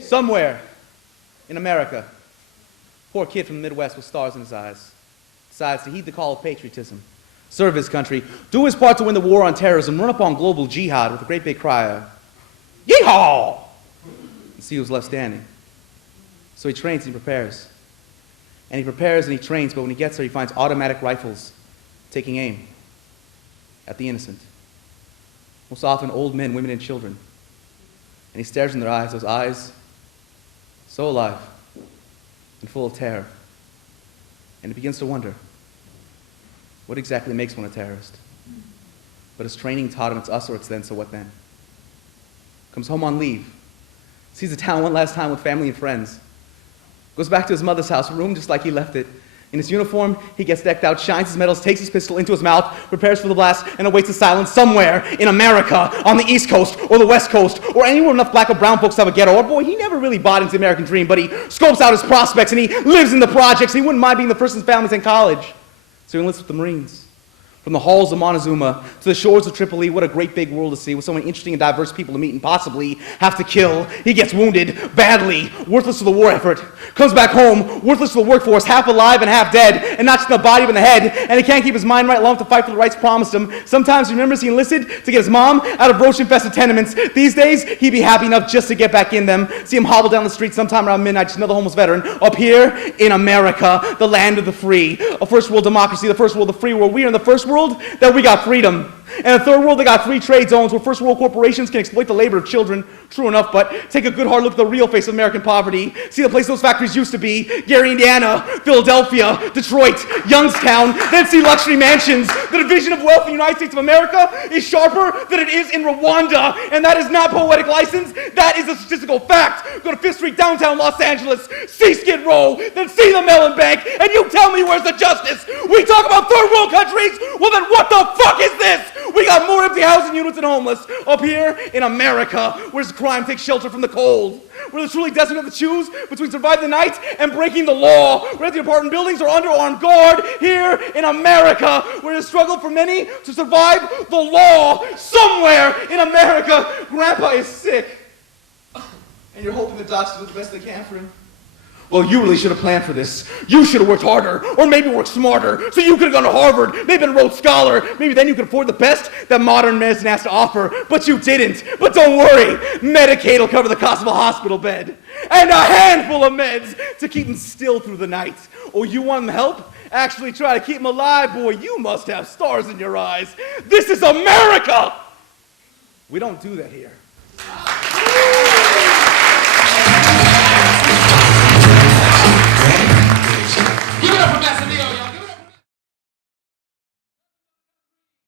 Somewhere in America, poor kid from the Midwest with stars in his eyes decides to heed the call of patriotism, serve his country, do his part to win the war on terrorism, run up on global jihad with a great big cry of, "Yeehaw!" and see who's left standing. So he trains and he prepares. And he prepares and he trains, but when he gets there, he finds automatic rifles taking aim at the innocent. Most often old men, women, and children. And he stares in their eyes, those eyes so alive and full of terror. And he begins to wonder, what exactly makes one a terrorist? But his training taught him it's us or it's then, so what then? Comes home on leave, sees the town one last time with family and friends, goes back to his mother's house, room just like he left it. In his uniform, he gets decked out, shines his medals, takes his pistol into his mouth, prepares for the blast, and awaits the silence somewhere in America, on the East Coast, or the West Coast, or anywhere enough black or brown folks have a ghetto. Or boy, he never really bought into the American dream, but he scopes out his prospects, and he lives in the projects, and he wouldn't mind being the first in his family's in college. So he enlists with the Marines. From the halls of Montezuma to the shores of Tripoli, what a great big world to see, with so many interesting and diverse people to meet and possibly have to kill. He gets wounded badly, worthless to the war effort. Comes back home, worthless to the workforce, half alive and half dead, and not just in the body but in the head. And he can't keep his mind right long enough to fight for the rights promised him. Sometimes he remembers he enlisted to get his mom out of roach-infested tenements. These days, he'd be happy enough just to get back in them. See him hobble down the street sometime around midnight, just another homeless veteran. Up here in America, the land of the free. A first world democracy, the first world, the free world. We are in the first world that we got freedom. And the third world, they got free trade zones where first world corporations can exploit the labor of children. True enough, but take a good hard look at the real face of American poverty. See the place those factories used to be. Gary, Indiana, Philadelphia, Detroit, Youngstown. Then see luxury mansions. The division of wealth in the United States of America is sharper than it is in Rwanda. And that is not poetic license. That is a statistical fact. Go to Fifth Street, downtown Los Angeles. See Skid Row. Then see the Mellon Bank. And you tell me where's the justice? We talk about third world countries? Well then what the fuck is this? We got more empty housing units than homeless up here in America, where crime takes shelter from the cold, where the truly desperate have to choose between surviving the night and breaking the law, where the apartment buildings are under armed guard here in America, where the struggle for many to survive the law. Somewhere in America, Grandpa is sick, and you're hoping the docs do the best they can for him. Well, you really should have planned for this. You should have worked harder, or maybe worked smarter, so you could have gone to Harvard, maybe been a Rhodes Scholar, maybe then you could afford the best that modern medicine has to offer, but you didn't. But don't worry, Medicaid will cover the cost of a hospital bed, and a handful of meds to keep him still through the night. Oh, you want him help? Actually try to keep him alive, boy, you must have stars in your eyes. This is America! We don't do that here.